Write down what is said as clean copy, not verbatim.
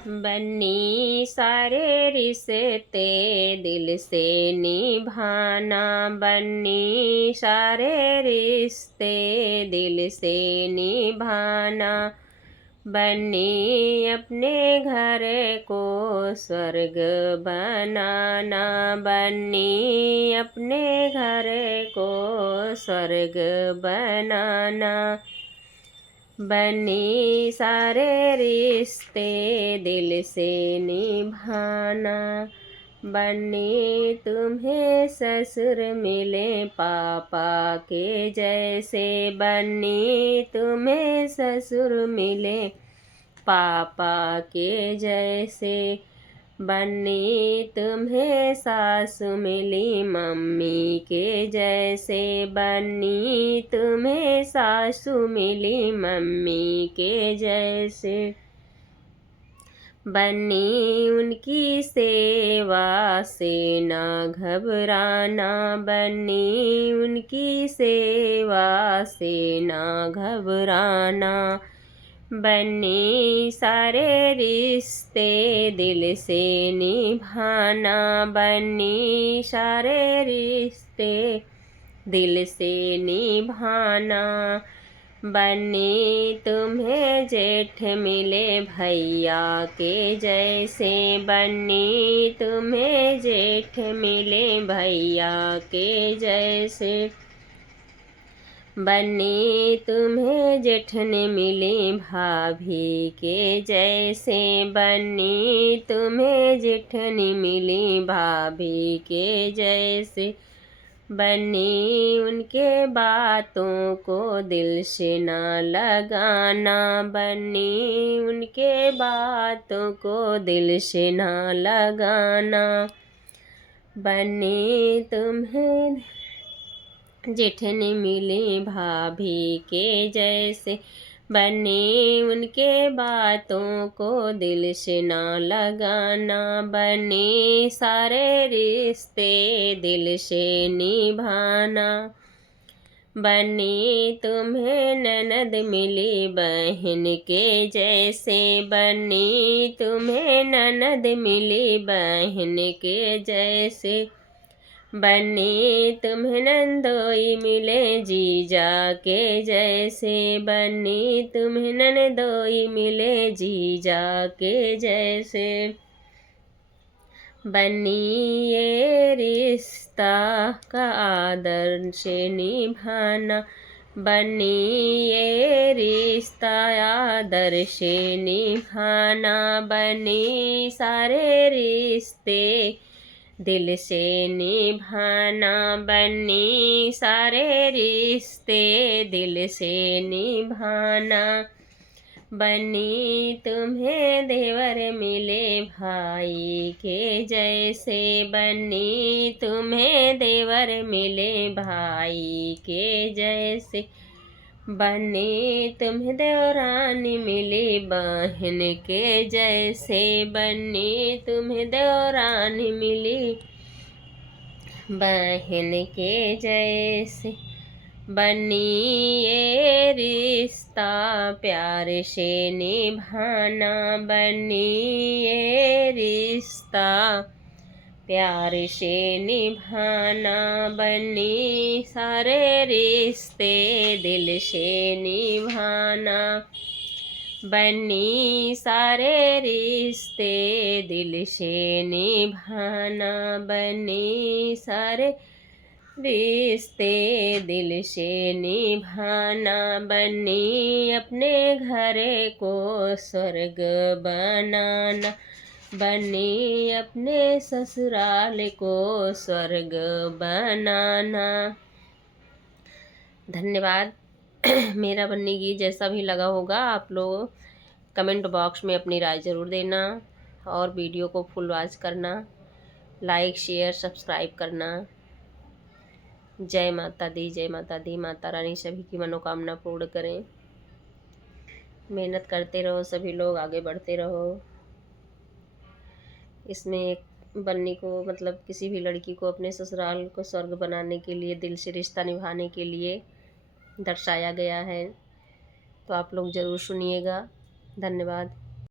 बन्नी सारे रिश्ते दिल से निभाना, बन्नी सारे रिश्ते दिल से निभाना। बन्नी अपने घर को स्वर्ग बनाना, बन्नी अपने घर को स्वर्ग बनाना। बन्नी सारे रिश्ते दिल से निभाना, बन्नी तुम्हें ससुर मिले पापा के जैसे, बन्नी तुम्हें ससुर मिले पापा के जैसे। बन्नी तुम्हें सासु मिली मम्मी के जैसे, बन्नी तुम्हें सासु मिली मम्मी के जैसे। बन्नी उनकी सेवा से ना घबराना, बन्नी उनकी सेवा से ना घबराना। बन्नी सारे रिश्ते दिल से निभाना, बन्नी सारे रिश्ते दिल से निभाना। बन्नी तुम्हें जेठ मिले भैया के जैसे, बन्नी तुम्हें जेठ मिले भैया के जैसे। बन्नी तुम्हें जेठन मिली भाभी के जैसे, बन्नी तुम्हें जेठन मिली भाभी के जैसे। बन्नी उनके बातों को दिल से ना लगाना, बन्नी उनके बातों को दिल से ना लगाना। बन्नी तुम्हें जेठन मिली भाभी के जैसे, बन्नी उनके बातों को दिल से ना लगाना। बन्नी सारे रिश्ते दिल से निभाना, बन्नी तुम्हें ननद मिली बहन के जैसे, बन्नी तुम्हें ननद मिली बहन के जैसे। बन्नी तुम्हें नंदोई मिले जीजा के जैसे, बन्नी तुम्हें नंदोई मिले जीजा के जैसे। बन्नी ये रिश्ता का आदर से निभाना, बन्नी ये रिश्ता आदर से निभाना। बन्नी सारे रिश्ते दिल से निभाना, बन्नी सारे रिश्ते दिल से निभाना। बन्नी तुम्हें देवर मिले भाई के जैसे, बन्नी तुम्हें देवर मिले भाई के जैसे। बन्नी तुम्हें देवरानी मिली बहन के जैसे, बन्नी तुम्हें देवरानी मिली बहन के जैसे। बन्नी ये रिश्ता प्यार से निभाना, बन्नी ये रिश्ता प्यार से निभाना। बन्नी सारे रिश्ते दिल से निभाना, बन्नी सारे रिश्ते दिल से निभाना। बन्नी सारे रिश्ते दिल से निभाना, बन्नी अपने घर को स्वर्ग बनाना, बन्नी अपने ससुराल को स्वर्ग बनाना। धन्यवाद। मेरा बन्नी गीत जैसा भी लगा होगा आप लोग कमेंट बॉक्स में अपनी राय ज़रूर देना, और वीडियो को फुल वॉच करना, लाइक शेयर सब्सक्राइब करना। जय माता दी, जय माता दी। माता रानी सभी की मनोकामना पूर्ण करें। मेहनत करते रहो सभी लोग, आगे बढ़ते रहो। इसमें एक बन्नी को मतलब किसी भी लड़की को अपने ससुराल को स्वर्ग बनाने के लिए, दिल से रिश्ता निभाने के लिए दर्शाया गया है। तो आप लोग ज़रूर सुनिएगा। धन्यवाद।